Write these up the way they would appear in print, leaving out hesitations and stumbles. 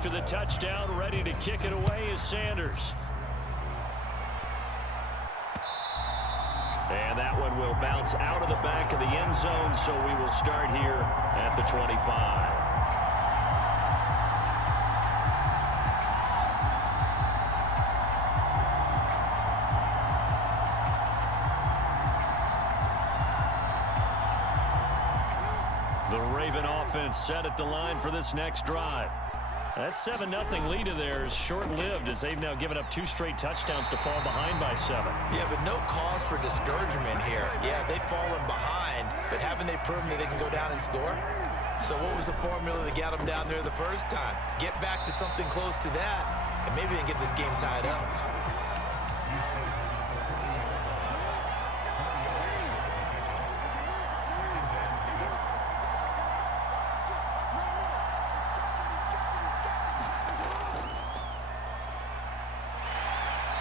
after the touchdown. Ready to kick it away is Sanders. And that one will bounce out of the back of the end zone, so we will start here at the 25. The Raven offense set at the line for this next drive. That 7-0 lead of theirs short-lived as they've now given up 2 straight touchdowns to fall behind by 7. Yeah, but no cause for discouragement here. Yeah, they've fallen behind, but haven't they proven that they can go down and score? So what was the formula that got them down there the first time? Get back to something close to that, and maybe they can get this game tied up.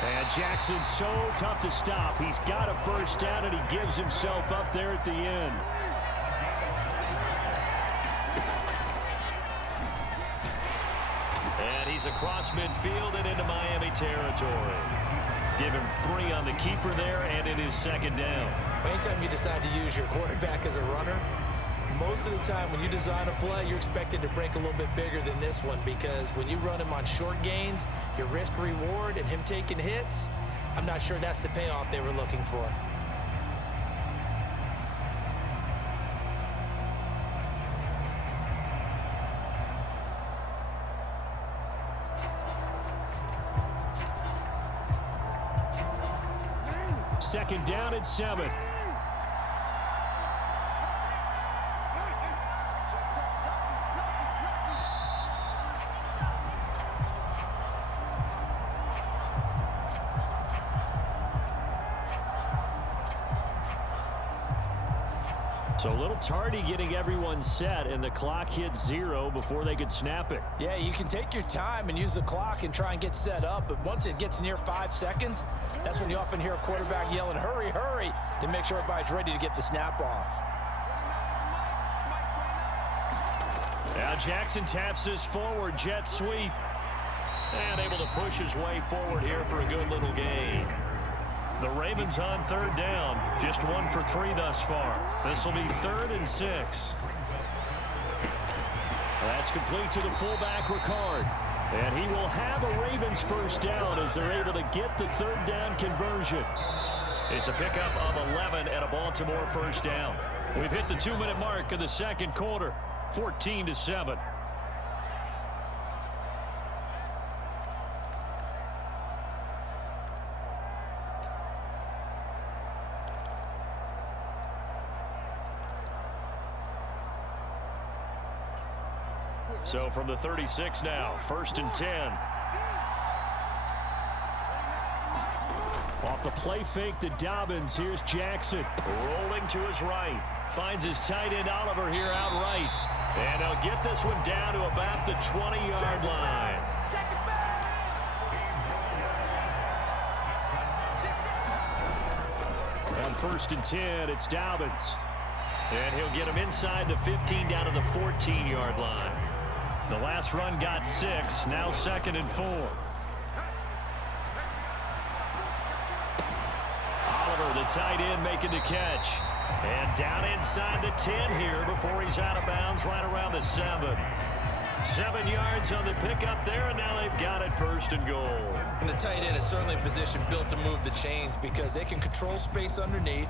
And Jackson's so tough to stop. He's got a first down, and he gives himself up there at the end. And he's across midfield and into Miami territory. Give him 3 on the keeper there, and it is 2nd down. Anytime you decide to use your quarterback as a runner, most of the time when you design a play, you're expected to break a little bit bigger than this one, because when you run him on short gains, your risk reward and him taking hits, I'm not sure that's the payoff they were looking for. Second down at 7. So a little tardy getting everyone set, and the clock hits 0 before they could snap it. Yeah, you can take your time and use the clock and try and get set up, but once it gets near 5 seconds, that's when you often hear a quarterback yelling, hurry, hurry, to make sure everybody's ready to get the snap off. Now Jackson taps this forward jet sweep, and able to push his way forward here for a good little gain. The Ravens on 3rd down, just 1 for 3 thus far. This will be 3rd and 6. That's complete to the fullback, Ricard. And he will have a Ravens first down as they're able to get the 3rd down conversion. It's a pickup of 11 and a Baltimore first down. We've hit the 2-minute mark of the 2nd quarter, 14-7. So from the 36 now, 1st and 10. Off the play fake to Dobbins, here's Jackson. Rolling to his right. Finds his tight end Oliver here outright. And he'll get this one down to about the 20-yard line. On 1st and 10, it's Dobbins. And he'll get him inside the 15 down to the 14-yard line. The last run got 6, now 2nd and 4. Oliver, the tight end, making the catch. And down inside the 10 here before he's out of bounds right around the 7. 7 yards on the pickup there, and now they've got it 1st and goal. And the tight end is certainly a position built to move the chains because they can control space underneath.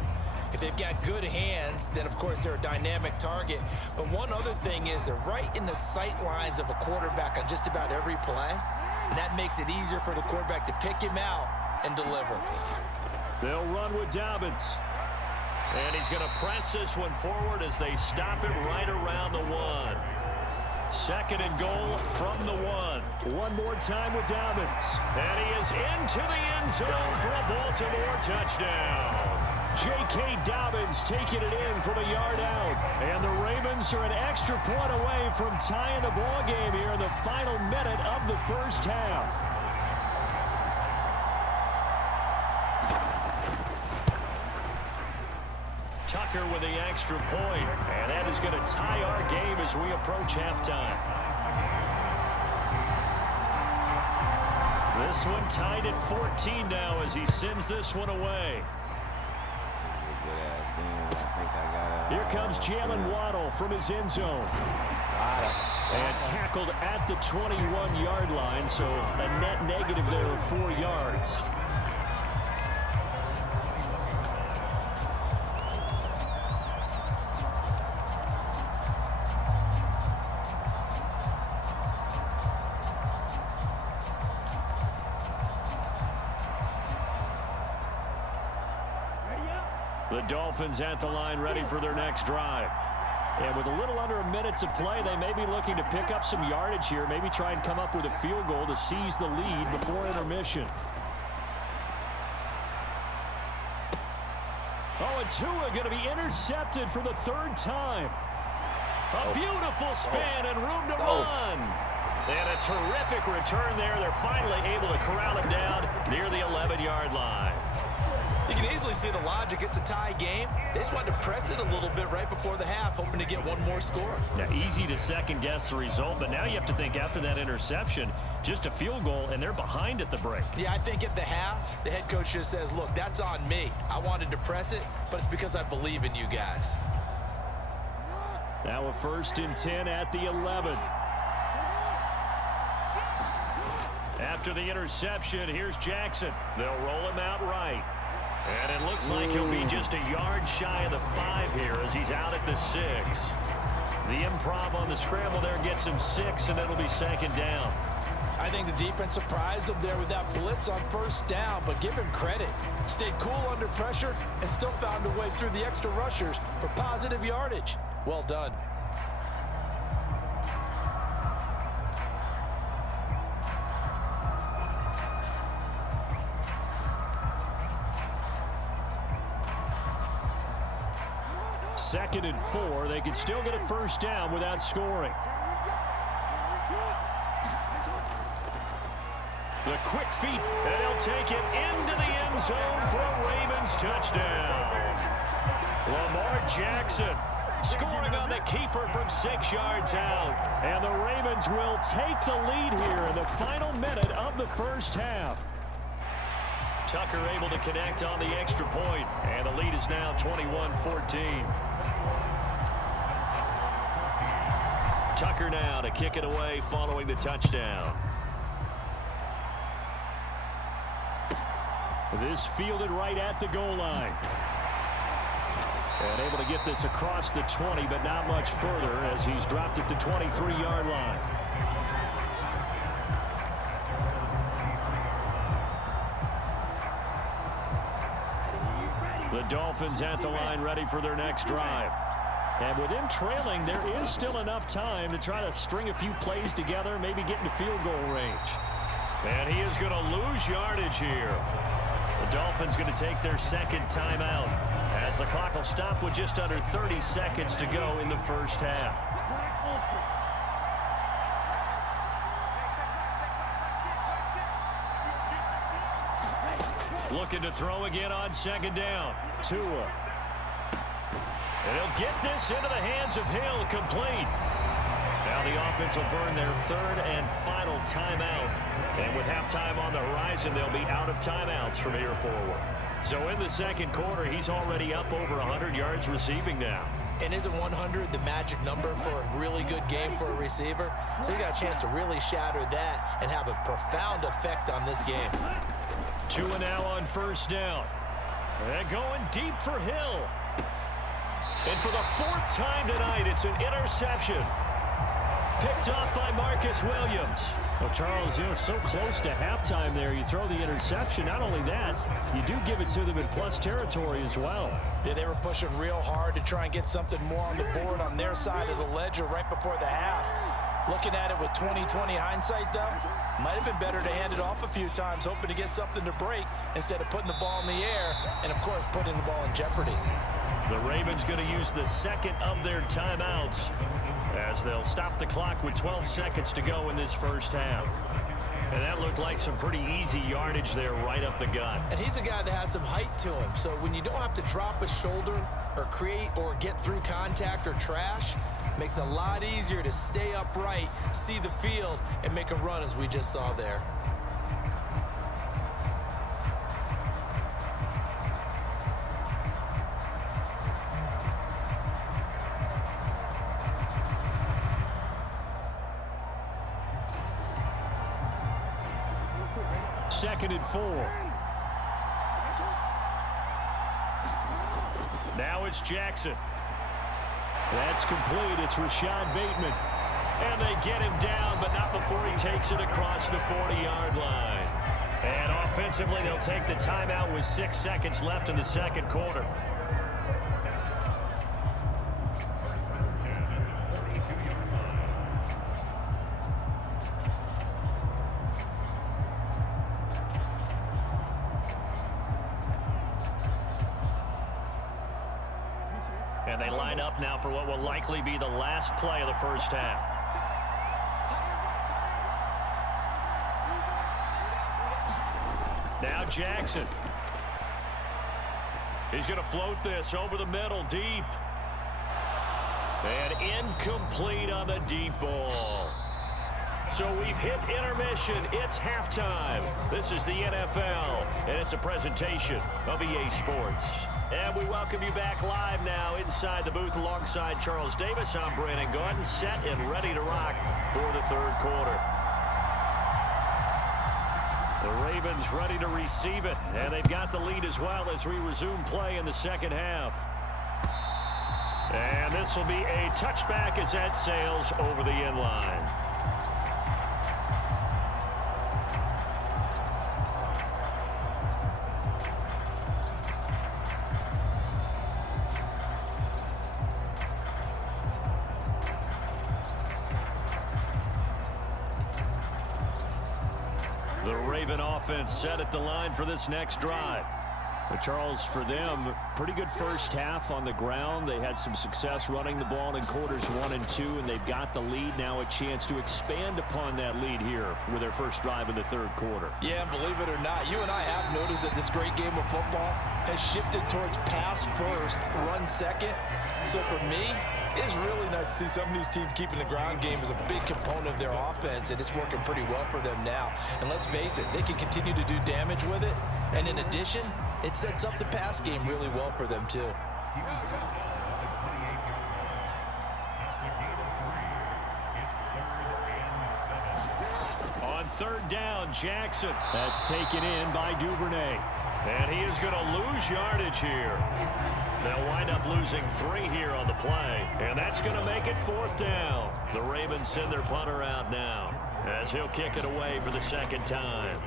If they've got good hands, then of course they're a dynamic target. But one other thing is they're right in the sight lines of a quarterback on just about every play. And that makes it easier for the quarterback to pick him out and deliver. They'll run with Dobbins. And he's going to press this one forward as they stop it right around the 1. 2nd and goal from the 1. One more time with Dobbins. And he is into the end zone for a Baltimore touchdown. J.K. Dobbins taking it in from a yard out. And the Ravens are an extra point away from tying the ball game here in the final minute of the first half. Tucker with the extra point. And that is going to tie our game as we approach halftime. This one tied at 14 now as he sends this one away. Here comes Jalen Waddle from his end zone. And tackled at the 21-yard line, so a net negative there of 4 yards. The Dolphins at the line ready for their next drive. And with a little under a minute to play, they may be looking to pick up some yardage here, maybe try and come up with a field goal to seize the lead before intermission. Oh, and Tua going to be intercepted for the 3rd time. A beautiful spin and room to run. And a terrific return there. They're finally able to corral him down near the 11-yard line. You can easily see the logic. It's a tie game. They just wanted to press it a little bit right before the half, hoping to get one more score. Now, easy to second-guess the result, but now you have to think after that interception, just a field goal, and they're behind at the break. Yeah, I think at the half, the head coach just says, look, that's on me. I wanted to press it, but it's because I believe in you guys. Now a 1st and 10 at the 11. After the interception, here's Jackson. They'll roll him out right. And it looks like he'll be just a yard shy of the 5 here as he's out at the 6. The improv on the scramble there gets him 6, and it'll be 2nd down. I think the defense surprised him there with that blitz on 1st down, but give him credit. Stayed cool under pressure and still found a way through the extra rushers for positive yardage. Well done. Second and 4. They can still get a 1st down without scoring. The quick feet, and he'll take it into the end zone for a Ravens touchdown. Lamar Jackson scoring on the keeper from 6 yards out. And the Ravens will take the lead here in the final minute of the 1st half. Tucker able to connect on the extra point, and the lead is now 21-14. Tucker now to kick it away following the touchdown. This fielded right at the goal line. And able to get this across the 20, but not much further as he's dropped it to 23-yard line. The Dolphins at the line ready for their next drive. And with them trailing, there is still enough time to try to string a few plays together, maybe get into field goal range. And he is going to lose yardage here. The Dolphins going to take their 2nd timeout as the clock will stop with just under 30 seconds to go in the 1st half. Looking to throw again on 2nd down. Tua. And he'll get this into the hands of Hill, complete. Now the offense will burn their 3rd and final timeout. And with halftime on the horizon, they'll be out of timeouts from here forward. So in the 2nd quarter, he's already up over 100 yards receiving now. And isn't 100 the magic number for a really good game for a receiver? So you got a chance to really shatter that and have a profound effect on this game. Tua now on 1st down. And going deep for Hill. And for the 4th time tonight, it's an interception. Picked off by Marcus Williams. Well, Charles, you know, so close to halftime there. You throw the interception. Not only that, you do give it to them in plus territory as well. Yeah, they were pushing real hard to try and get something more on the board on their side of the ledger right before the half. Looking at it with 20/20 hindsight, though, might have been better to hand it off a few times, hoping to get something to break instead of putting the ball in the air and, of course, putting the ball in jeopardy. The Ravens going to use the 2nd of their timeouts as they'll stop the clock with 12 seconds to go in this 1st half. And that looked like some pretty easy yardage there right up the gut. And he's a guy that has some height to him, so when you don't have to drop a shoulder or create or get through contact or trash, makes it a lot easier to stay upright, see the field, and make a run as we just saw there. 2nd and 4. Now it's Jackson. That's complete. It's Rashad Bateman. And they get him down, but not before he takes it across the 40-yard line. And offensively, they'll take the timeout with 6 seconds left in the second quarter. And they line up now for what will likely be the last play of the first half. Now Jackson. He's going to float this over the middle, deep. And incomplete on the deep ball. So we've hit intermission. It's halftime. This is the NFL, and it's a presentation of EA Sports. And we welcome you back live now inside the booth alongside Charles Davis. I'm Brandon Gordon, set and ready to rock for the third quarter. The Ravens ready to receive it, and they've got the lead as well as we resume play in the second half. And this will be a touchback as that sails over the end line. The Raven offense set at the line for this next drive. But Charles, for them, pretty good first half on the ground. They had some success running the ball in quarters 1 and 2, and they've got the lead now, a chance to expand upon that lead here with their first drive in the third quarter. Yeah, and believe it or not, you and I have noticed that this great game of football has shifted towards pass first, run second. So for me, it's really nice to see some of these teams keeping the ground game as a big component of their offense, and it's working pretty well for them now. And let's face it, they can continue to do damage with it. And in addition, it sets up the pass game really well for them, too. On third down, Jackson. That's taken in by Duvernay. And he is going to lose yardage here. They'll wind up losing 3 here on the play, and that's going to make it 4th down. The Ravens send their punter out now as he'll kick it away for the second time.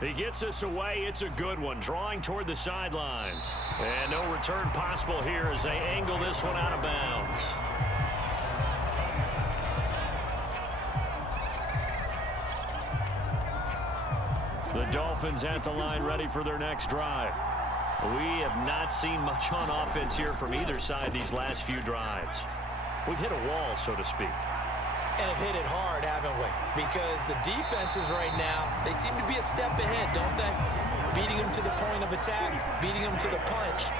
He gets this away. It's a good one, drawing toward the sidelines. And no return possible here as they angle this one out of bounds. The Dolphins at the line ready for their next drive. We have not seen much on offense here from either side these last few drives. We've hit a wall, so to speak. And have hit it hard, haven't we? Because the defenses right now, they seem to be a step ahead, don't they? Beating them to the point of attack, beating them to the punch.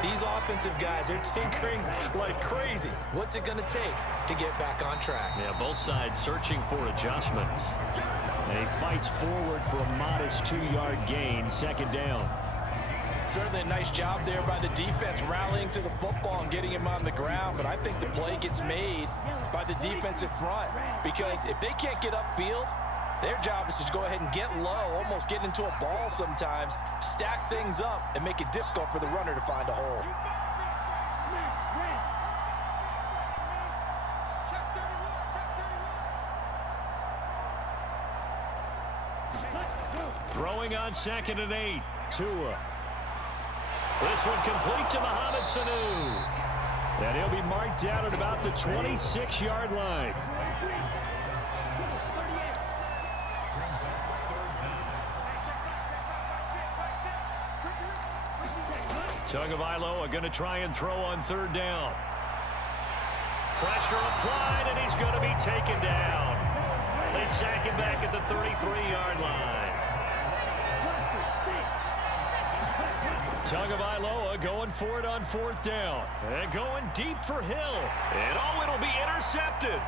These offensive guys are tinkering like crazy. What's it going to take to get back on track? Yeah, both sides searching for adjustments. And he fights forward for a modest 2-yard gain, second down. Certainly a nice job there by the defense rallying to the football and getting him on the ground, but I think the play gets made by the defensive front, because if they can't get upfield, their job is to go ahead and get low, almost get into a ball sometimes, stack things up, and make it difficult for the runner to find a hole. Throwing on 2nd and 8. Tua. This one complete to Mohamed Sanu. And he'll be marked down at about the 26-yard line. Tagovailoa going to try and throw on third down. Pressure applied, and he's going to be taken down. They sack him back at the 33-yard line. Tagovailoa going for it on 4th down. And going deep for Hill. And it'll be intercepted.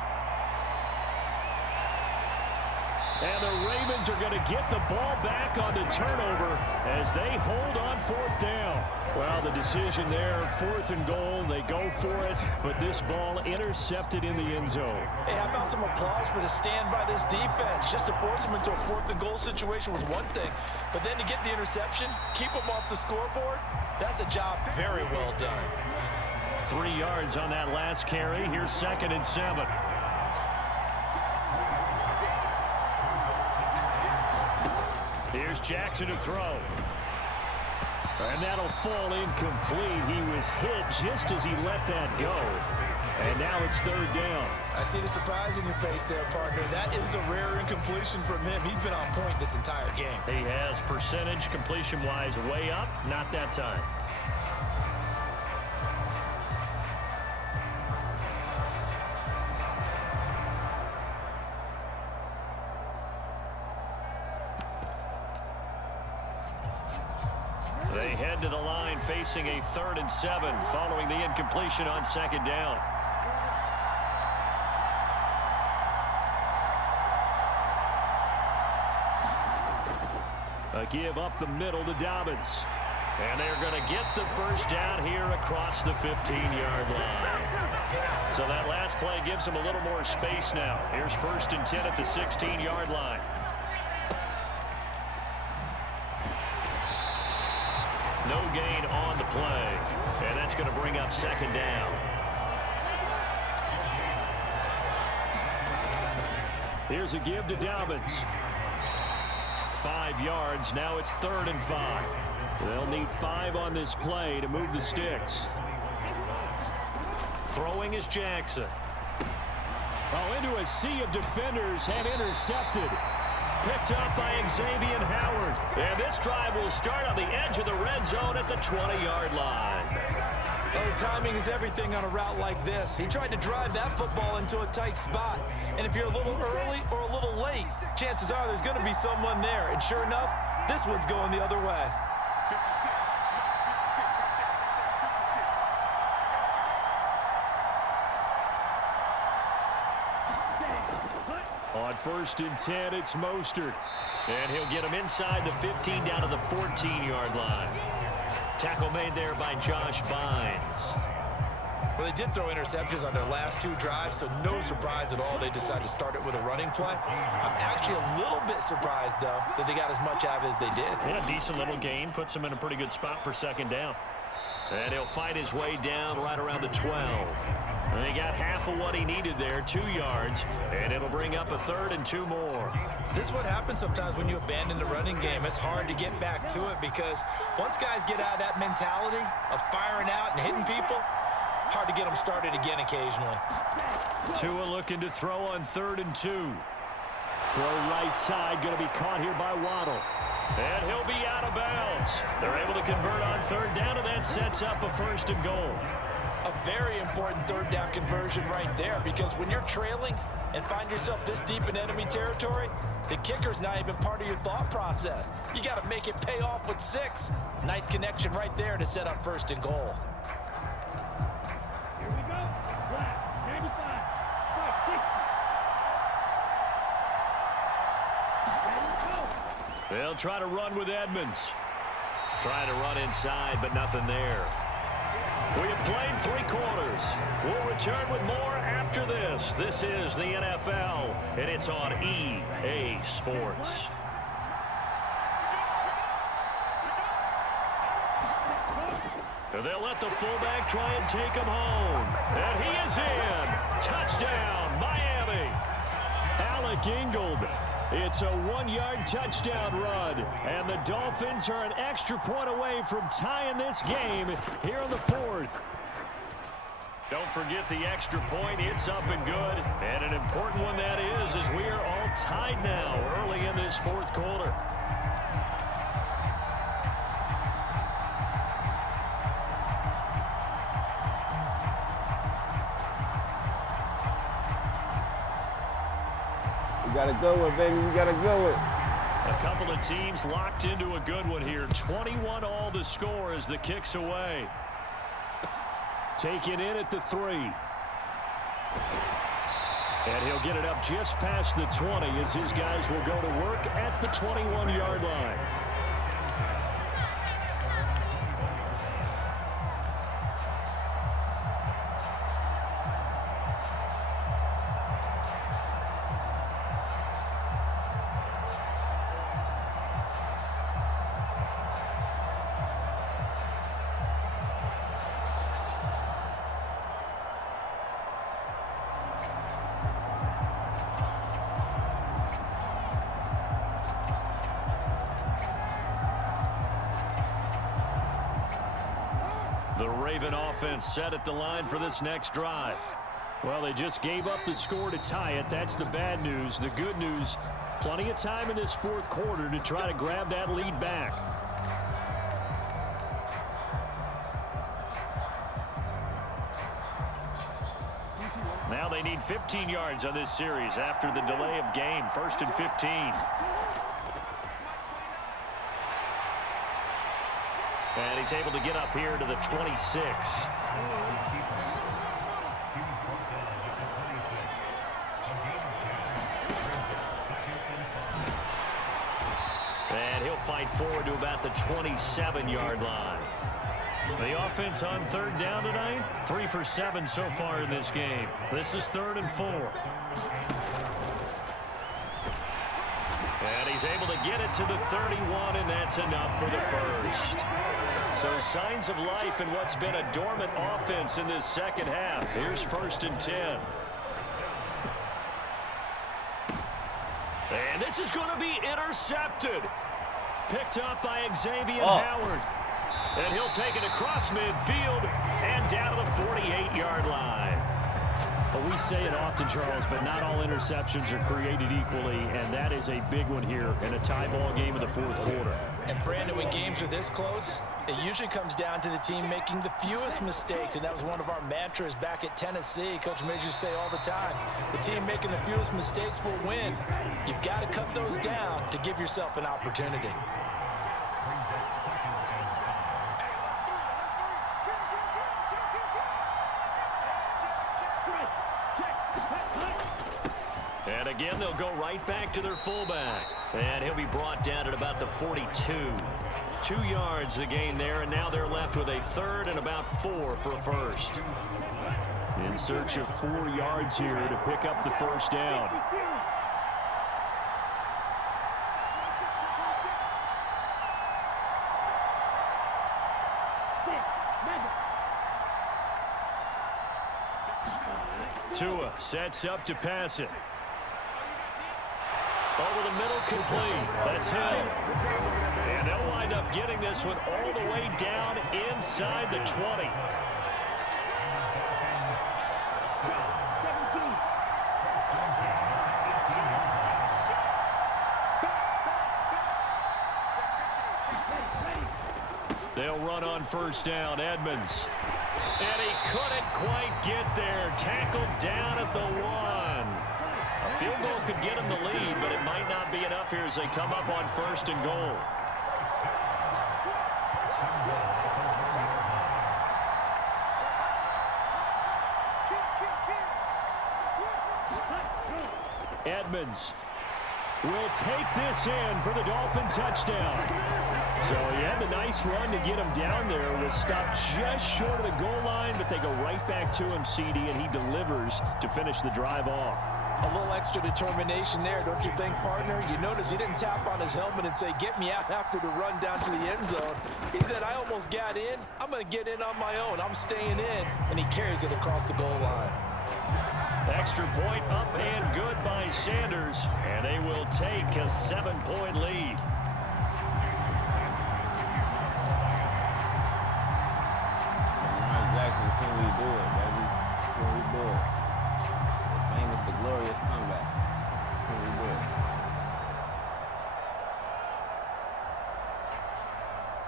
And the Ravens are going to get the ball back on the turnover as they hold on 4th down. Well, the decision there, 4th and goal, they go for it, but this ball intercepted in the end zone. Hey, how about some applause for the stand by this defense? Just to force them into a 4th and goal situation was one thing, but then to get the interception, keep them off the scoreboard, that's a job very well done. 3 yards on that last carry. Here's 2nd and 7. Here's Jackson to throw. And that'll fall incomplete. He was hit just as he let that go. And now it's 3rd down. I see the surprise in your face there, partner. That is a rare incompletion from him. He's been on point this entire game. He has percentage completion-wise way up. Not that time. They head to the line facing a 3rd and 7 following the incompletion on 2nd down. A give up the middle to Dobbins. And they're going to get the 1st down here across the 15-yard line. So that last play gives them a little more space now. Here's 1st and 10 at the 16-yard line. No gain on the play, and that's going to bring up 2nd down. Here's a give to Dobbins. 5 yards. Now it's 3rd and 5. They'll need 5 on this play to move the sticks. Throwing is Jackson. Oh, into a sea of defenders and intercepted. Picked up by Xavier Howard. And this drive will start on the edge of the red zone at the 20-yard line. Oh, timing is everything on a route like this. He tried to drive that football into a tight spot. And if you're a little early or a little late, chances are there's going to be someone there. And sure enough, this one's going the other way. On 1st and 10, it's Mostert. And he'll get him inside the 15 down to the 14-yard line. Tackle made there by Josh Bynes. Well, they did throw interceptions on their last 2 drives, so no surprise at all they decided to start it with a running play. I'm actually a little bit surprised, though, that they got as much out of it as they did. Yeah, decent little gain. Puts him in a pretty good spot for 2nd down. And he'll fight his way down right around the 12. And he got half of what he needed there, 2 yards, and it'll bring up a 3rd and 2 more. This is what happens sometimes when you abandon the running game. It's hard to get back to it because once guys get out of that mentality of firing out and hitting people, hard to get them started again occasionally. Tua looking to throw on 3rd and 2. Throw right side, going to be caught here by Waddle. And he'll be out of bounds. They're able to convert on 3rd down, and that sets up a 1st and goal. A very important 3rd down conversion right there, because when you're trailing and find yourself this deep in enemy territory, the kicker's not even part of your thought process. You got to make it pay off with 6. Nice connection right there to set up 1st and goal. Here we go. Black, 95. They'll try to run with Edmonds. Trying to run inside, but nothing there. We have played 3 quarters. We'll return with more after this. This is the NFL, and it's on EA Sports. They'll let the fullback try and take him home. And he is in. Touchdown, Miami. Alec Ingold. It's a 1-yard touchdown run. And the Dolphins are an extra point away from tying this game here in the 4th. Don't forget the extra point. It's up and good. And an important one that is, as we are all tied now early in this 4th quarter. We gotta go with, baby. We gotta go with. A couple of teams locked into a good one here. 21 all the score as the kick's away. Taken in at the 3. And he'll get it up just past the 20 as his guys will go to work at the 21-yard line. The Raven offense set at the line for this next drive. Well, they just gave up the score to tie it. That's the bad news. The good news, plenty of time in this fourth quarter to try to grab that lead back. Now they need 15 yards on this series after the delay of game. 1st and 15. And he's able to get up here to the 26. And he'll fight forward to about the 27-yard line. The offense on 3rd down tonight, 3 for 7 so far in this game. This is 3rd and 4. And he's able to get it to the 31, and that's enough for the first. So signs of life in what's been a dormant offense in this second half. Here's 1st and 10. And this is going to be intercepted. Picked up by Xavier Howard. And he'll take it across midfield and down to the 48-yard line. Well, we say it often, Charles, but not all interceptions are created equally, and that is a big one here in a tie ball game in the fourth quarter. And Brandon, when games are this close, it usually comes down to the team making the fewest mistakes, and that was one of our mantras back at Tennessee. Coach Majors used to say all the time, the team making the fewest mistakes will win. You've got to cut those down to give yourself an opportunity. And again, they'll go right back to their fullback. And he'll be brought down at about the 42. 2 yards the gain there, and now they're left with a 3rd and about 4 for a first. In search of 4 yards here to pick up the first down. Tua sets up to pass it. Over the middle, complete. That's Hill. And they'll wind up getting this one all the way down inside the 20. They'll run on 1st down. Edmonds. And he couldn't quite get there. Tackled down at the 1. A field goal could get him the lead, but it might not be enough here as they come up on 1st and goal. Edmonds will take this in for the Dolphin touchdown. So he had the nice run to get him down there. Was stopped just short of the goal line, but they go right back to him, CD, and he delivers to finish the drive off. A little extra determination there, don't you think, partner? You notice he didn't tap on his helmet and say, get me out after the run down to the end zone. He said, I almost got in. I'm going to get in on my own. I'm staying in. And he carries it across the goal line. Extra point up and good by Sanders. And they will take a 7-point lead. Can we do it, baby? Can we do it? The famous, the glorious comeback. Can we do it?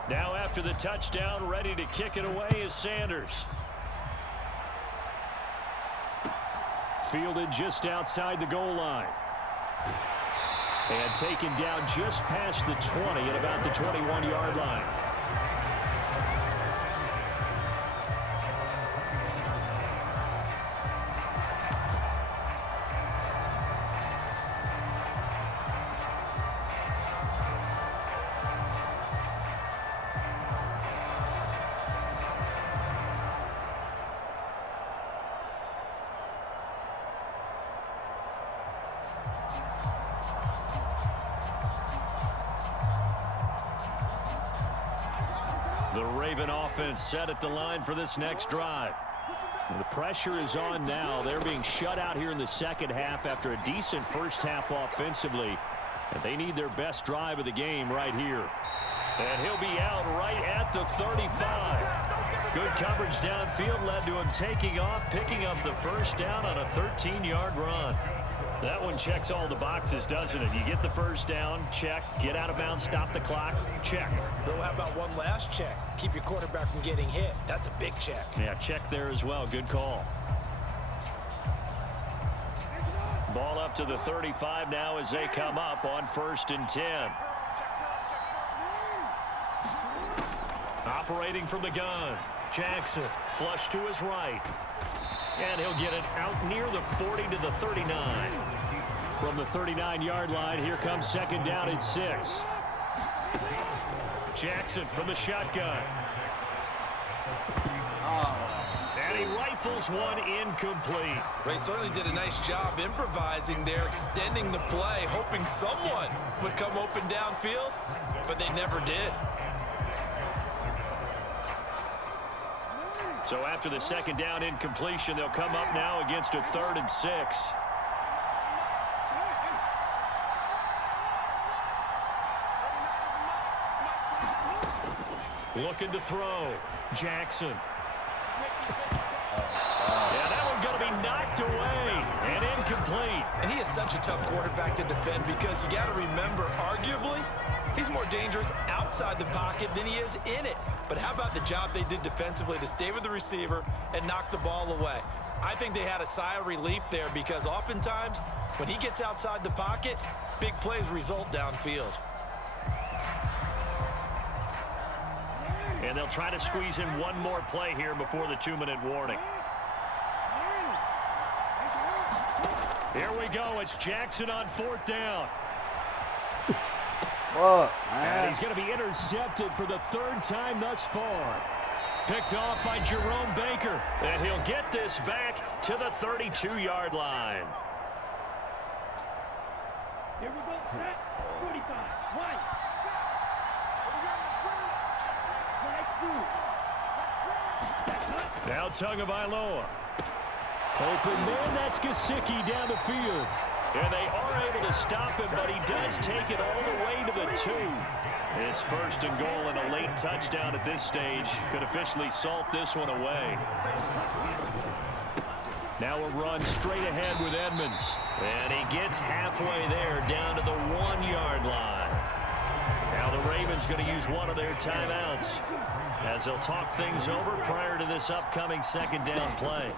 Now after the touchdown, ready to kick it away is Sanders. Fielded just outside the goal line. And taken down just past the 20 at about the 21-yard line. The Raven offense set at the line for this next drive. And the pressure is on now. They're being shut out here in the second half after a decent first half offensively. And they need their best drive of the game right here. And he'll be out right at the 35. Good coverage downfield led to him taking off, picking up the first down on a 13-yard run. That one checks all the boxes, doesn't it? You get the first down, check. Get out of bounds, stop the clock, check. Though, how about one last check? Keep your quarterback from getting hit. That's a big check. Yeah, check there as well. Good call. Ball up to the 35 now as they come up on 1st and 10. Operating from the gun. Jackson flush to his right. And he'll get it out near the 40 to the 39. From the 39-yard line, here comes 2nd down and 6. Jackson from the shotgun. And he rifles one incomplete. Ray certainly did a nice job improvising there, extending the play, hoping someone would come open downfield, but they never did. So after the 2nd down incompletion, they'll come up now against a 3rd and 6. Looking to throw. Jackson. Yeah, that one's going to be knocked away and incomplete. And he is such a tough quarterback to defend because you got to remember, arguably, he's more dangerous outside the pocket than he is in it. But how about the job they did defensively to stay with the receiver and knock the ball away? I think they had a sigh of relief there because oftentimes when he gets outside the pocket, big plays result downfield. And they'll try to squeeze in one more play here before the 2-minute warning. Here we go. It's Jackson on 4th down. And he's going to be intercepted for the 3rd time thus far. Picked off by Jerome Baker. And he'll get this back to the 32-yard line. Here we go. Set. 45. Right. Now Tagovailoa. Open man, that's Gesicki down the field. And they are able to stop him, but he does take it all the way to the 2. It's 1st and goal and a late touchdown at this stage. Could officially salt this one away. Now a run straight ahead with Edmonds. And he gets halfway there down to the 1-yard line. Now the Ravens going to use one of their timeouts as they'll talk things over prior to this upcoming 2nd down play.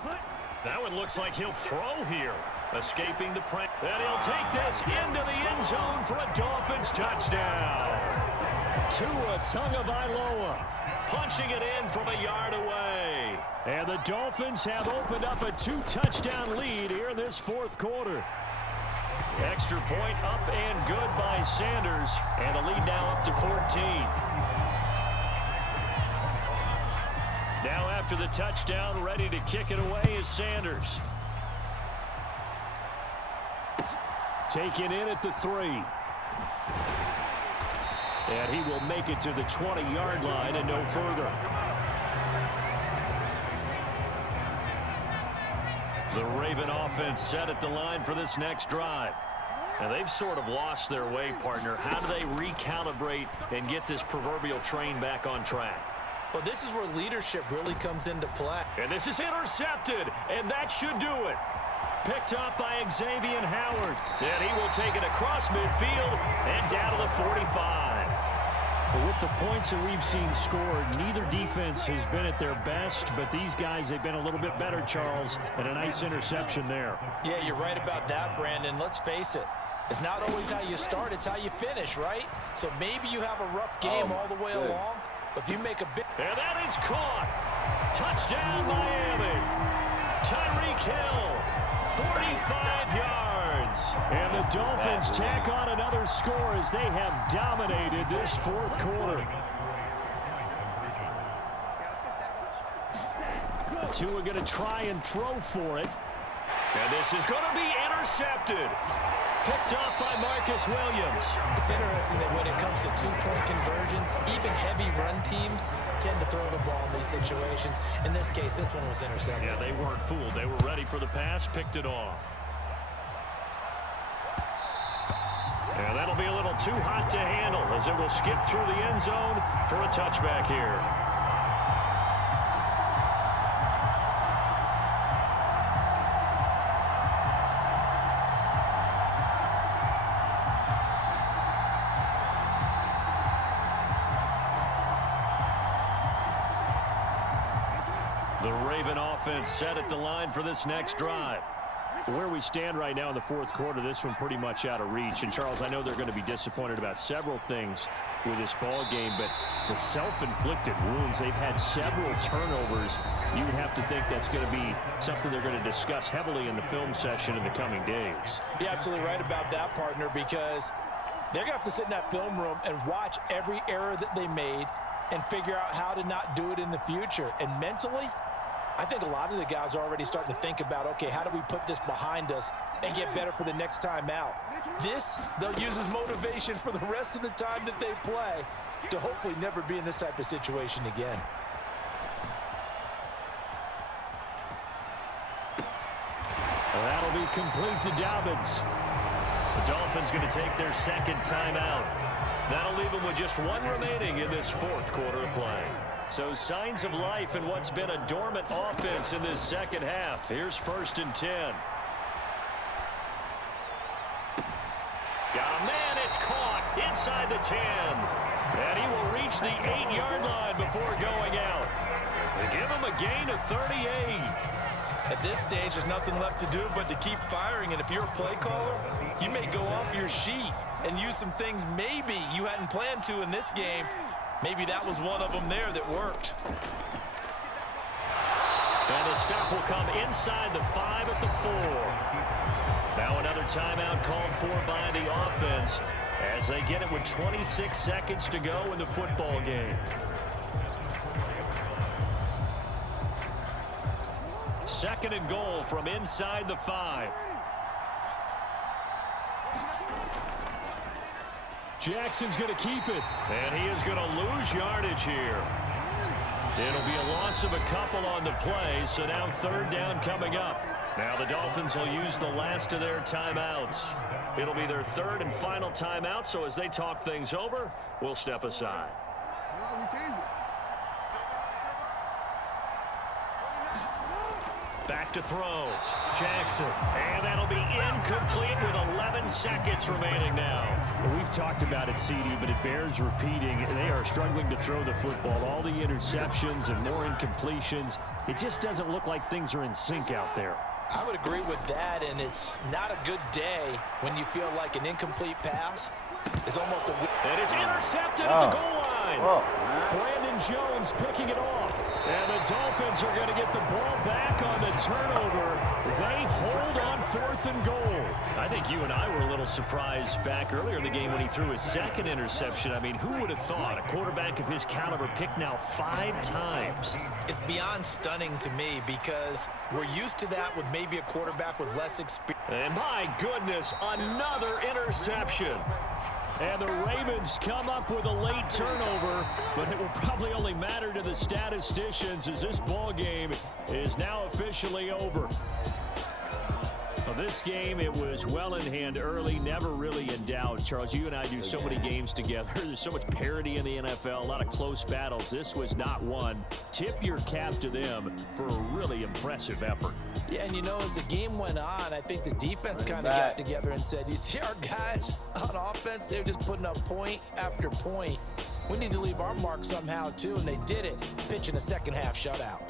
That one looks like he'll throw here. Escaping the pressure. And he'll take this into the end zone for a Dolphins touchdown. Tua Tagovailoa punching it in from a yard away. And the Dolphins have opened up a 2-touchdown lead here in this 4th quarter. Extra point up and good by Sanders. And the lead now up to 14. Now after the touchdown, ready to kick it away is Sanders. Taken in at the 3. And he will make it to the 20-yard line and no further. The Raven offense set at the line for this next drive. And they've sort of lost their way, partner. How do they recalibrate and get this proverbial train back on track? Well, this is where leadership really comes into play. And this is intercepted, and that should do it. Picked up by Xavier Howard. And he will take it across midfield and down to the 45. But with the points that we've seen scored, neither defense has been at their best, but these guys, they've been a little bit better, Charles, and a nice interception there. Yeah, you're right about that, Brandon. Let's face it. It's not always how you start, it's how you finish, right? So maybe you have a rough game all the way along, but if you make a big... And that is caught. Touchdown, Miami. Tyreek Hill, 45 yards. And the Dolphins tack on another score as they have dominated this 4th quarter. Tua going to try and throw for it. And this is going to be intercepted. Picked up by Marcus Williams. It's interesting that when it comes to 2-point conversions, even heavy run teams tend to throw the ball in these situations. In this case, this one was intercepted. Yeah, they weren't fooled. They were ready for the pass, picked it off. And that'll be a little too hot to handle as it will skip through the end zone for a touchback here. The Raven offense set at the line for this next drive. Where we stand right now in the fourth quarter, this one pretty much out of reach. And, Charles, I know they're going to be disappointed about several things with this ball game, but the self-inflicted wounds, they've had several turnovers. You would have to think that's going to be something they're going to discuss heavily in the film session in the coming days. You're absolutely right about that, partner, because they're going to have to sit in that film room and watch every error that they made and figure out how to not do it in the future. And mentally, I think a lot of the guys are already starting to think about, okay, how do we put this behind us and get better for the next time out? This, they'll use as motivation for the rest of the time that they play to hopefully never be in this type of situation again. Well, that'll be complete to Dobbins. The Dolphins going to take their second timeout. That'll leave them with just one remaining in this fourth quarter of play. So signs of life in what's been a dormant offense in this second half. Here's 1st and 10. Got a man, it's caught inside the 10. And he will reach the 8-yard line before going out. They give him a gain of 38. At this stage, there's nothing left to do but to keep firing. And if you're a play caller, you may go off your sheet and use some things maybe you hadn't planned to in this game. Maybe that was one of them there that worked. And the stop will come inside the 5 at the 4. Now another timeout called for by the offense as they get it with 26 seconds to go in the football game. Second and goal from inside the 5. Jackson's going to keep it. And he is going to lose yardage here. It'll be a loss of a couple on the play, so now 3rd down coming up. Now the Dolphins will use the last of their timeouts. It'll be their 3rd and final timeout, so as they talk things over, we'll step aside. Back to throw. Jackson. And that'll be incomplete with 11 seconds remaining now. Well, we've talked about it, CD, but it bears repeating. They are struggling to throw the football. All the interceptions and more incompletions. It just doesn't look like things are in sync out there. I would agree with that, and it's not a good day when you feel like an incomplete pass is almost a... And it's intercepted at the goal line. Brandon Jones picking it off. And the Dolphins are going to get the ball back on the turnover. They hold on 4th and goal. I think you and I were a little surprised back earlier in the game when he threw his 2nd interception. I mean, who would have thought a quarterback of his caliber picked now 5 times? It's beyond stunning to me because we're used to that with maybe a quarterback with less experience. And my goodness, another interception. And the Ravens come up with a late turnover, but it will probably only matter to the statisticians as this ball game is now officially over. Well, this game, it was well in hand early, never really in doubt. Charles, you and I do so many games together. There's so much parity in the NFL, a lot of close battles. This was not one. Tip your cap to them for a really impressive effort. Yeah, and you know, as the game went on, I think the defense kind of got together and said, you see our guys on offense, they're just putting up point after point. We need to leave our mark somehow, too, and they did it, pitching a second-half shutout.